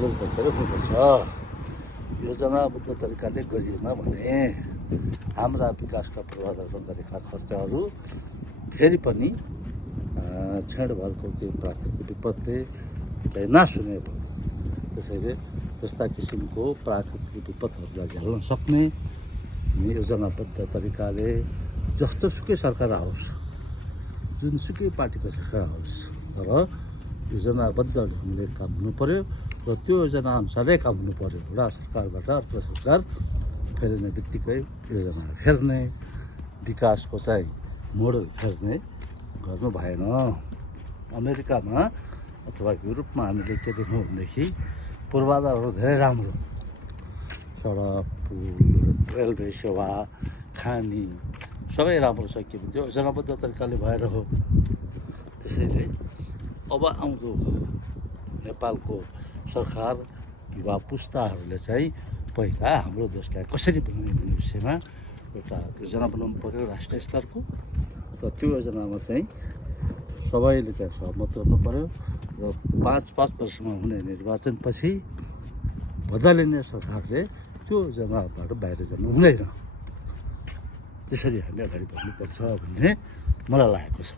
देखेर हुनुपर्छ। योजनाबद्ध तरिकाले गरिएन भने हाम्रा विकासका पूर्वाधार गरेका खर्चहरू फेरि पनि क्षणभरको केही प्राकृतिक विपत्ति नाश हुने भयो। त्यसैले त्यस्ता किसिमको प्राकृतिक विपदहरूलाई झेल्न सक्ने योजनाबद्ध तरिकाले जस्तोसुकै सरकार आओस्, जुनसुकै पार्टीको सरकार आओस्, तर योजनाबद्ध ढङ्गले काम हुनु पर्यो र त्यो योजना अनुसारै काम हुनु पर्यो। एउटा सरकारबाट अर्को सरकार फेर्ने बित्तिकै योजना फेर्ने, विकासको चाहिँ मोडल फेर्ने गर्नु भएन। अमेरिकामा अथवा युरोपमा हामीले के देख्यौँ भनेदेखि पूर्वाधारहरू धेरै राम्रो, सडक, पुल, रेलवे सेवा, खानी सबै राम्रो छ। के भन्छ योजनाबद्ध तरिकाले भएर हो। त्यसैले अब आउँदो नेपालको सरकार युवा पुस्ताहरूले चाहिँ पहिला हाम्रो देशलाई कसरी बनाउने भन्ने विषयमा एउटा योजना बनाउनु पर्यो राष्ट्रिय स्तरको, र त्यो योजनामा चाहिँ सबैले चाहिँ सहमत गर्नु पर्यो र 5-5 वर्षमा हुने निर्वाचनपछि बदलिने सरकारले त्यो योजनाबाट बाहिर जानु हुँदैन। त्यसरी हामी अगाडि बढ्नुपर्छ भन्ने मलाई लागेको छ।